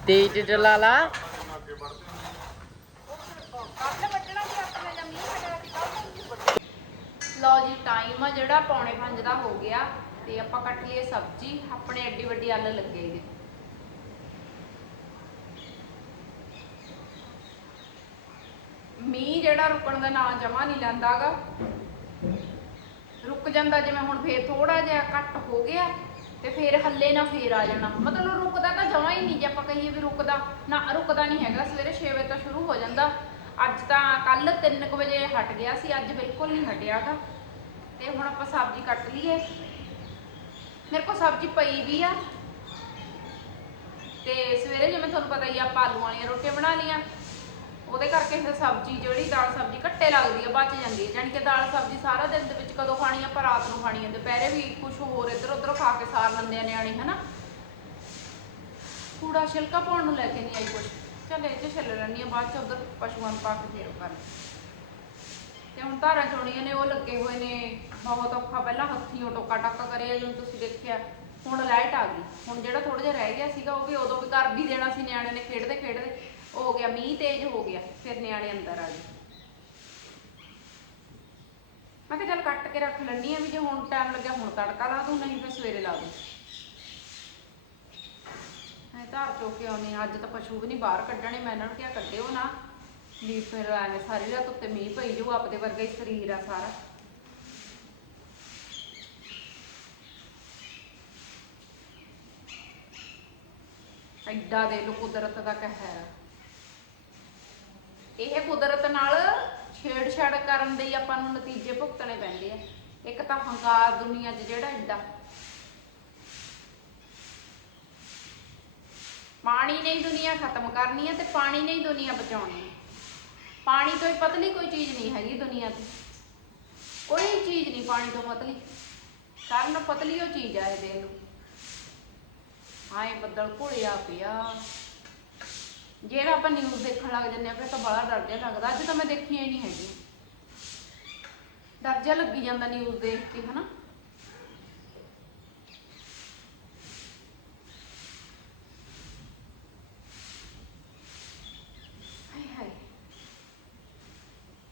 ਤੇਜ ਚਲਾ ਲਾ। ਲਓ ਜੀ ਟਾਈਮ ਆ ਜਿਹੜਾ, ਪੌਣੇ 5 ਦਾ ਹੋ ਗਿਆ ਤੇ ਆਪਾਂ ਕੱਟ ਲਈਏ ਸਬਜ਼ੀ। ਆਪਣੇ ਐਡੀ ਵੱਡੀ ਆਲੂ ਲੱਗੇਗੀ ਮੀਂਹ ਜਿਹੜਾ ਰੁਕਣ ਦਾ ਨਾਂ ਜਮਾ ਨਹੀਂ ਲੈਂਦਾਗਾ ਰੁਕ ਜਾਂਦਾ ਜਿਵੇਂ ਹੁਣ ਫੇਰ ਥੋੜਾ ਜਿਹਾ ਕੱਟ ਹੋ ਗਿਆ। ਤੇ ਫੇਰ ਹੱਲੇ ਨਾ ਫੇਰ ਆ ਜਾਣਾ। ਮਤਲਬ ਰੁਕਦਾ ਤਾਂ ਜਮਾ ਹੀ ਨਹੀਂ ਜੇ ਆਪਾਂ ਕਹੀਏ ਵੀ ਰੁਕਦਾ। ਨਾ, ਰੁਕਦਾ ਨਹੀਂ ਹੈਗਾ, ਸਵੇਰੇ 6 ਵਜੇ ਤੋਂ ਸ਼ੁਰੂ ਹੋ ਜਾਂਦਾ। ਅੱਜ ਤਾਂ ਕੱਲ 3 ਵਜੇ ਹਟ ਗਿਆ ਸੀ, ਅੱਜ ਬਿਲਕੁਲ ਨਹੀਂ ਹਟਿਆਗਾ ਤੇ ਹੁਣ ਆਪਾਂ ਸਬਜ਼ੀ ਕੱਟ ਲਈਏ। ਮੇਰੇ ਕੋਲ ਸਬਜ਼ੀ ਪਈ ਵੀ ਆ। ਤੇ ਸਵੇਰੇ ਜਿਵੇਂ ਤੁਹਾਨੂੰ ਪਤਾ ਹੀ ਆ, ਆਪਾਂ ਆਲੂ ਵਾਲੀਆਂ ਰੋਟੀਆਂ ਬਣਾ ਲਈਆਂ। ਉਹਦੇ ਕਰਕੇ ਫਿਰ ਸਬਜ਼ੀ ਜਿਹੜੀ ਦਾਲ ਸਬਜ਼ੀ ਘੱਟੇ ਲੱਗਦੀ ਆ, ਬਚ ਜਾਂਦੀ ਹੈ ਜਾਣੀ ਕਿ ਦਾਲ ਸਬਜ਼ੀ ਸਾਰਾ ਦਿਨ ਦੇ ਵਿੱਚ ਕਦੋਂ ਖਾਣੀ ਆ, ਆਪਾਂ ਰਾਤ ਨੂੰ ਖਾਣੀ ਆ। ਦੁਪਹਿਰੇ ਵੀ ਕੁਝ ਹੋਰ ਇੱਧਰ ਉੱਧਰ ਖਾ ਕੇ ਸਾਰ ਲੈਂਦੇ ਆ ਨਿਆਣੇ, ਹਨਾ? ਕੂੜਾ ਛਿਲਕਾ ਪਾਉਣ ਨੂੰ ਲੈ ਕੇ ਨਹੀਂ ਆਈ ਕੁਝ ਚੱਲ ਇਹ ਚ ਛਿੱਲ ਲੈਣੀ ਆ, ਬਾਅਦ ਚ ਉਧਰ ਪਸ਼ੂਆਂ ਨੂੰ ਪਾ ਕੇ ਫੇਰ ਕਰ। ਤੇ ਹੁਣ ਧਾਰਾਂ ਚੋਣੀਆਂ ਨੇ, ਉਹ ਲੱਗੇ ਹੋਏ ਨੇ। ਬਹੁਤ ਔਖਾ, ਪਹਿਲਾਂ ਹੱਥੀਂ ਟੋਕਾ ਟਾਕਾ ਕਰਿਆ ਜਿਵੇਂ ਤੁਸੀਂ ਦੇਖਿਆ। ਹੁਣ ਲਾਈਟ ਆ ਗਈ। ਹੁਣ ਜਿਹੜਾ ਥੋੜਾ ਜਿਹਾ ਰਹਿ ਗਿਆ ਸੀਗਾ, ਉਹ ਵੀ ਉਦੋਂ ਵੀ ਕਰ ਵੀ ਦੇਣਾ ਸੀ ਨਿਆਣੇ ਨੇ, ਖੇਡਦੇ ਖੇਡਦੇ। ਹੋ ਗਿਆ, ਮੀਂਹ ਤੇਜ਼ ਹੋ ਗਿਆ, ਫਿਰ ਨਿਆਣੇ ਅੰਦਰ ਆ ਗਏ। ਮੈਂ ਕਿਹਾ ਚੱਲ ਕੱਟ ਕੇ ਰੱਖ ਲੈਣੀ ਆ ਵੀ ਜੇ ਹੁਣ ਟਾਈਮ ਲੱਗਿਆ, ਹੁਣ ਤੜਕਾ ਲਾ ਦੂੰ, ਨਹੀਂ ਫਿਰ ਸਵੇਰੇ ਲਾ ਦੂੰ। ਐ ਧਾਰ ਚੋ ਕੇ ਆਉਣੀ ਅੱਜ ਤਾਂ ਪਸ਼ੂ ਵੀ ਨਹੀਂ ਬਾਹਰ ਕੱਢਣੇ, ਮੈਂ ਇਹਨਾਂ ਨੂੰ ਕਿਹਾ ਕੱਢਿਓ ਨਾ। ਵੀ ਫਿਰ ਐਵੇਂ ਸਾਰੀ ਰਾਤ ਉੱਤੇ ਮੀਂਹ ਪਈ ਜਾਊ, ਆਪਦੇ ਵਰਗਾ ਹੀ ਸਰੀਰ ਆ ਸਾਰਾ। ਐਡਾ ਦੇ ਲੋ ਕੁਦਰਤ ਦਾ ਕਹਿਰ ਇਹ ਕੁਦਰਤ ਨਾਲ ਛੇੜਛਾੜ ਕਰਨ ਦੇ ਹੀ ਆਪਾਂ ਨੂੰ ਨਤੀਜੇ ਭੁਗਤਣੇ ਪੈਂਦੇ ਆ। ਇੱਕ ਤਾਂ ਹੰਕਾਰ ਦੁਨੀਆ 'ਚ ਜਿਹੜਾ ਐਡਾ ਪਾਣੀ ਨੇ ਦੁਨੀਆ ਖਤਮ ਕਰਨੀ ਹੈ ਤੇ ਪਾਣੀ ਨਹੀਂ ਹੀ ਦੁਨੀਆ ਬਚਾਉਣੀ ਪਾਣੀ ਤੋਂ ਹੀ ਪਤਲੀ ਕੋਈ ਚੀਜ਼ ਨਹੀਂ ਹੈਗੀ ਦੁਨੀਆ ਤੇ। ਕੋਈ ਚੀਜ਼ ਨਹੀਂ ਪਾਣੀ ਤੋਂ ਪਤਲੀ। ਸਾਰਿਆਂ ਪਤਲੀ ਉਹ ਚੀਜ਼ ਆ ਇਹ ਦੇਖ ਲਓ ਆਏ ਬੱਦਲ ਘੁਲਿਆ ਪਿਆ। ਜੇ ਤਾਂ ਆਪਾਂ ਨਿਊਜ਼ ਦੇਖਣ ਲੱਗ ਜੰਨੇ ਆ ਫਿਰ ਤਾਂ ਬੜਾ ਡਰ ਜਿਹਾ ਲੱਗਦਾ। ਅੱਜ ਤਾਂ ਮੈਂ ਦੇਖੀਆਂ ਹੀ ਨਹੀਂ ਹੈਗੀ ਡਰ ਜਿਹਾ ਲੱਗੀ ਜਾਂਦਾ ਨਿਊਜ਼ ਦੇਖ ਕੇ, ਹਨਾ?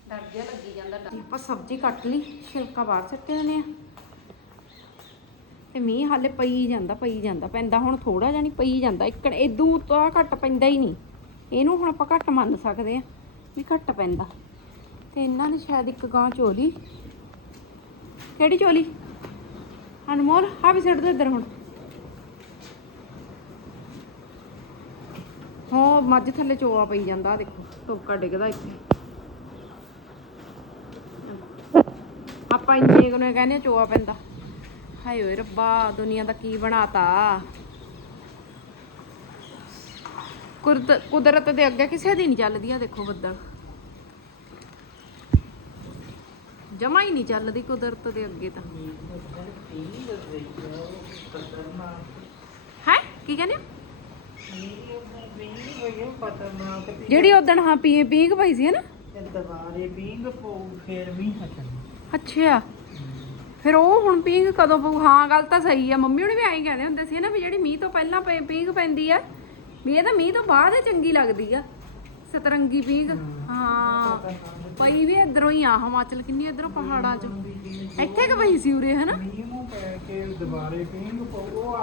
ਡਰ ਜਿਹਾ ਲੱਗੀ ਜਾਂਦਾ, ਡਰ। ਆਪਾਂ ਸਬਜ਼ੀ ਕੱਟ ਲਈ, ਛਿਲਕਾ ਬਾਹਰ ਸੱਟੇ ਦਿੰਦੇ ਆ। ਤੇ ਮੀਂਹ ਹਾਲੇ ਪਈ ਜਾਂਦਾ ਪਈ ਜਾਂਦਾ। ਪੈਂਦਾ ਹੁਣ ਥੋੜਾ ਜਿਹਾ ਨਹੀਂ, ਪਈ ਜਾਂਦਾ। ਇੱਕ ਇਦੋਂ ਤਾਂ ਘੱਟ ਪੈਂਦਾ ਹੀ ਨਹੀਂ। ਇਹਨੂੰ ਹੁਣ ਆਪਾਂ ਘੱਟ ਮੰਨ ਸਕਦੇ ਆ ਵੀ ਘੱਟ ਪੈਂਦਾ। ਤੇ ਇਹਨਾਂ ਨੇ ਸ਼ਾਇਦ ਇੱਕ ਗਾਂ ਚੋਲੀ। ਕਿਹੜੀ ਚੋਲੀ? ਅਨਮੋਲ ਆ ਵੀ ਸਿੱਟ ਦੇ ਇੱਧਰ ਹੁਣ। ਹੋ, ਮੱਝ ਥੱਲੇ ਚੋਆ ਪਈ ਜਾਂਦਾ ਦੇਖੋ, ਟੋਕਾ ਡਿੱਗਦਾ ਇੱਥੇ। ਆਪਾਂ ਇੰਨੇ ਨੂੰ ਕਹਿੰਦੇ ਚੋਆ ਪੈਂਦਾ। ਹਾਏ ਓਏ ਰੱਬਾ, ਦੁਨੀਆ ਦਾ ਕੀ ਬਣਾਤਾ। ਕੁਦਰਤ ਕੁਦਰਤ ਦੇ ਅੱਗੇ ਕਿਸੇ ਦੀ ਨਹੀਂ ਚੱਲਦੀ ਆ ਦੇਖੋ ਬੱਦਲ। ਜਮਾ ਹੀ ਨਹੀਂ ਚੱਲਦੀ ਕੁਦਰਤ ਦੇ ਅੱਗੇ ਤਾਂ। ਹੈ? ਕੀ ਕਹਿੰਦੇ ਹੋ? ਜਿਹੜੀ ਉਦਣ ਹਾਂ ਪੀ ਪੀਂਗ ਪਈ ਸੀ ਨਾ ਦੁਬਾਰੇ ਬੀਂਗ ਪਊ ਫੇਰ ਵੀ ਹਟਣ ਅੱਛਾ। ਫਿਰ ਉਹ ਹੁਣ ਪੀਂਘ ਕਦੋਂ ਪਊ? ਹਾਂ, ਗੱਲ ਤਾਂ ਸਹੀ ਆ। ਮੰਮੀ ਹੁਣੀ ਵੀ ਐਂ ਕਹਿੰਦੇ ਹੁੰਦੇ ਸੀ ਨਾ ਵੀ ਜਿਹੜੀ ਮੀਂਹ ਤੋਂ ਪਹਿਲਾਂ ਪਈ ਪੀਂਘ ਪੈਂਦੀ ਆ ਵੀ ਇਹ ਤਾਂ ਮੀਂਹ ਤੋਂ ਬਾਅਦ ਹੀ ਚੰਗੀ ਲੱਗਦੀ ਆ ਸਤਰੰਗੀ ਪੀਂਘ। ਹਾਂ ਪਈ ਵੀ ਇਧਰੋਂ ਹੀ ਆ ਹਿਮਾਚਲ ਕਿੰਨੀ ਇਧਰੋਂ ਪਹਾੜਾਂ 'ਚ। ਇੱਥੇ ਕਿ ਪਈ ਸੀ ਉਰੇ ਹਨਾ? ਮੀਂਹ ਪੈ ਕੇ ਦੁਬਾਰੇ ਪਊ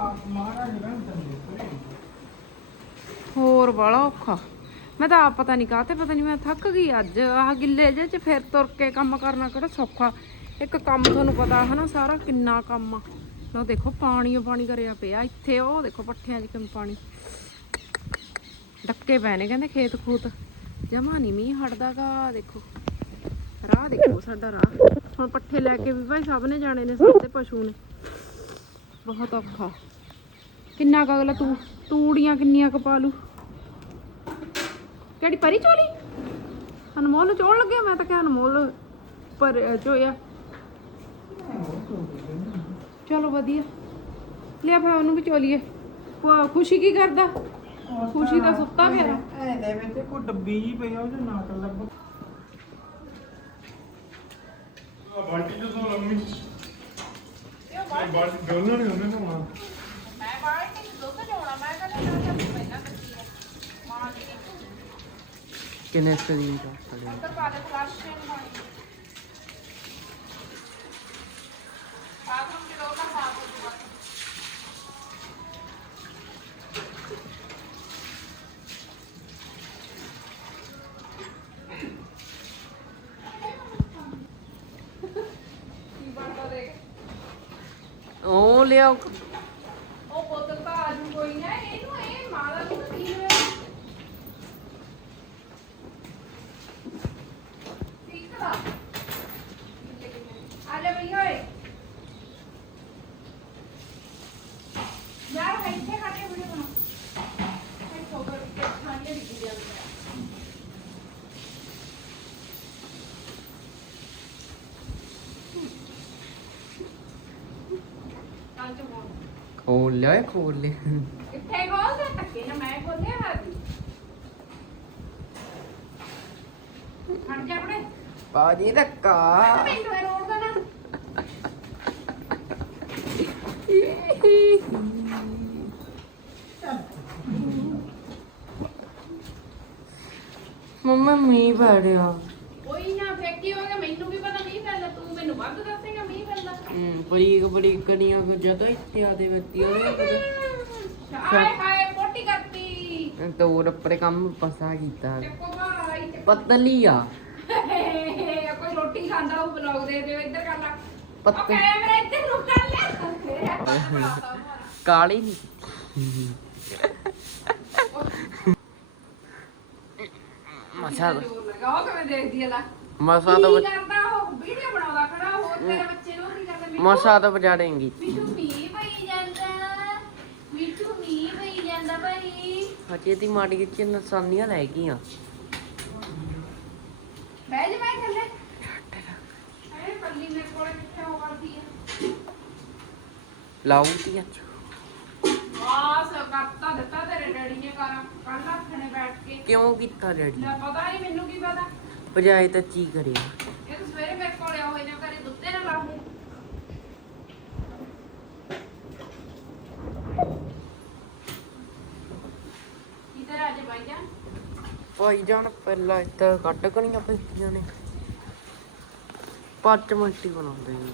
ਹੋਰ ਬੜਾ ਔਖਾ। ਮੈਂ ਤਾਂ ਆਪ ਪਤਾ ਨਹੀਂ ਕਾਹਤੇ ਪਤਾ ਨਹੀਂ ਮੈਂ ਥੱਕ ਗਈ ਅੱਜ। ਆਹ ਗਿੱਲੇ ਜਿਹੇ 'ਚ ਫਿਰ ਤੁਰ ਕੇ ਕੰਮ ਕਰਨਾ ਕਿਹੜਾ ਸੌਖਾ। ਇੱਕ ਕੰਮ ਤੁਹਾਨੂੰ ਪਤਾ ਹੈ ਨਾ ਸਾਰਾ ਕਿੰਨਾ ਕੰਮ ਆ। ਲਓ ਦੇਖੋ ਪਾਣੀ ਪਾਣੀ ਕਰਿਆ ਪਿਆ ਇੱਥੇ ਉਹ ਦੇਖੋ ਪੱਠਿਆਂ 'ਚ ਕਿੰਨਾ ਪਾਣੀ। ਡੱਕੇ ਪੈ ਨੇ, ਕਹਿੰਦੇ ਖੇਤ ਖੂਤ। ਜਮਾ ਨਹੀਂ ਮੀਂਹ ਹਟਦਾਗਾ, ਦੇਖੋ। ਰਾਹ ਦੇਖੋ ਸਾਡਾ ਰਾਹ। ਹੁਣ ਪੱਠੇ ਲੈ ਕੇ ਵੀ ਭਾਈ ਸਭ ਨੇ ਜਾਣੇ ਨੇ ਸਾਡੇ ਪਸ਼ੂ ਨੇ। ਬਹੁਤ ਔਖਾ। ਕਿੰਨਾ ਕੁ ਅਗਲਾ ਤੂੰ, ਤੂੜੀਆਂ ਕਿੰਨੀਆਂ ਕੁ ਪਾ ਲੂ ਕਿਹੜੀ ਪਰੀ ਚੋਲੀ? ਅਨਮੋਲ ਨੂੰ ਚੋਣ ਲੱਗਿਆ? ਮੈਂ ਤਾਂ ਕਿਹਾ ਅਨਮੋਲ ਪਰ ਚੋਇਆ ਚਲੋ ਵਧੀਆ। ਲਿਆ ਭਾਈ ਉਹਨੂੰ ਵੀ ਚੋਲੀਏ। ਖੁਸ਼ੀ ਕੀ ਕਰਦਾ? ਖੁਸ਼ੀ ਤਾਂ ਸੁੱਤਾ ਪਿਆ। ਐ ਦੇ ਵਿੱਚ ਕੋਈ ਡੱਬੀ ਜੀ ਪਈ ਆ ਉਹਦੇ ਨਾਕ ਲੱਗ। ਆ ਬਾਲਟੀ ਚ ਤੋਂ ਲੰਮੀ ਇਹ ਬਾਲਟੀ ਦੋਨਾਂ ਨੇ ਉਹਨੇ ਨੂੰ ਮੈਂ ਬਾਹਰ ਤੇ ਦੁੱਧ ਲਿਆਉਣਾ ਮੈਂ ਕਹਿੰਦਾ ਨਾ ਜਦ ਪਹਿਲਾਂ ਕੱਟੀ ਹੈ ਮਾਂ ਜੀ। ਨੇ ਕਿੰਨੇ ਸਕਰੀਨ ਦਾ ਸਕਰੀਨ ਉੱਧਰ ਪਾ ਦੇ ਫਲਾਸ਼ ਤੇ ਪਾਣੀ। ਬਾਥਰੂਮ ਉਹ ਲਿਆਓ ਉਹ ਬੋਤਲ ਤਾਂ ਆਜੂ ਕੋਈ ਨਾ ਇਹਨੂੰ ਇਹ ਮਾਲਾ ਨੂੰ ਤਾਂ ਪੀ ਲਵੇ ਠੀਕ ਦਾ ਆ ਜਾ ਬਈ ਓਏ ਯਾਰ ਇੱਥੇ ਖਾ ਕੇ ਵੀਡੀਓ ਬਣਾ ਇਹ ਸੋਬਰ ਕੇ ਖਾਣੇ ਦੀ ਵੀਡੀਓ ਬਣਾ ਕੱਲ ਚ ਬੋਲ ਲਿਆ ਖੋਲ ਲਿਆ ਕਿੱਥੇ ਖੋਲਦੇ ਧੱਕੇ ਨਾ ਮੈਂ ਖੋਲਿਆ ਹਾਜੀ ਹਟ ਜਾ ਬੜੇ ਬਾਜੀ ਧੱਕਾ। ਮੈਨੂੰ ਇਹ ਰੋਡ ਦਾ ਨਾ ਮੰਮਾ ਮੀਂਹ ਪੈ ਰਿਹਾ ਕੋਈ ਨਾ ਫੇਕੀ ਹੋਗਾ ਮੈਨੂੰ ਵੀ ਪਤਾ ਨਹੀਂ ਪੈਂਦਾ ਤੂੰ ਮੈਨੂੰ ਵੱਧ ਦੱਸੇਗਾ ਮੀਂਹ ਪੈਂਦਾ ਹੂੰ ਬਰੀਕ ਬਰੀਕ ਕਣੀਆਂ ਕੁ ਜਦੋਂ ਇੱਥੇ ਆਦੇ ਵੱਤੀ ਉਹਨੇ ਹਾਏ ਹਾਏ ਪੋਟੀ ਕਰਤੀ। ਤੋਰ ਆਪਣੇ ਕੰਮ ਪਸਾ ਕੀਤਾ। ਪਤਲੀ ਆ। ਕੋਈ ਰੋਟੀ ਖਾਂਦਾ ਉਹ ਬਲੌਗ ਦੇ ਦਿਓ ਇੱਧਰ ਕਰ ਲਾ। ਉਹ ਪੱਤੇ ਕੈਮਰਾ ਇੱਧਰ ਨੂੰ ਕਰ ਲਿਆ ਕਾਲੀ ਨਹੀਂ ਮਸਾ ਲਗਾਓ ਕਿਵੇਂ ਦੇਖਦੀ ਲੈ। ਮਸਾ ਤਾਂ ਵੀਡੀਓ ਬਣਾਉਂਦਾ ਖੜਾ ਹੋਰ ਤੇਰੇ ਬੱਚੇ ਨੂੰ? ਮਸਾ ਤਾਂ ਵਜਾ ਦੇਂਗੀ। ਮਿੱਠੂ ਮੀਂਹ ਪਈ ਜਾਂਦਾ ਮਿੱਠੂ ਮੀਂਹ ਪਈ ਜਾਂਦਾ ਭਾਈ। ਹਜੇ ਦੀ ਮਾੜੀ ਜਿਹੀ ਨਿਸ਼ਾਨੀਆਂ ਰਹਿ ਗਈਆਂ। ਬਹਿ ਜਾ ਮੈਂ ਥੱਲੇ। ਅਰੇ ਪੱਲੀ ਮੇਰੇ ਕੋਲ ਕਿੱਥੇ ਹੋ ਕਰਦੀ ਆ? ਲਾਉਂਦੀ ਆ। ਕਰਤਾ ਦਿੱਤਾ ਤੇਰੇ ਡੈਡੀ ਨੇ ਕਰ। ਕੱਲ ਆਖਣੇ ਬੈਠ ਕੇ। ਕਿਉਂ ਕੀਤਾ ਡੈਡੀ? ਲੈ ਪਤਾ ਨਹੀਂ ਮੈਨੂੰ ਕੀ ਪਤਾ। ਬਜਾਏ ਤਾਂ ਕੀ ਕਰਿਆ। ਇਹ ਤਾਂ ਸਵੇਰੇ ਮੇਰੇ ਕੋਲ ਆਇਆ ਹੋਇਆ ਨਾ ਕਰੇ ਦੁੱਤੇ ਨਾ ਲਾਹੇ। ਪਾਈ ਜਾਣ ਪਹਿਲਾਂ ਇੱਥੇ ਕੱਢ ਕਣੀਆਂ ਪੈਂਦੀਆਂ ਨੇ। ਪੱਚ ਮਿੰਟ ਹੀ ਬਣਾਉਂਦੇ ਜੀ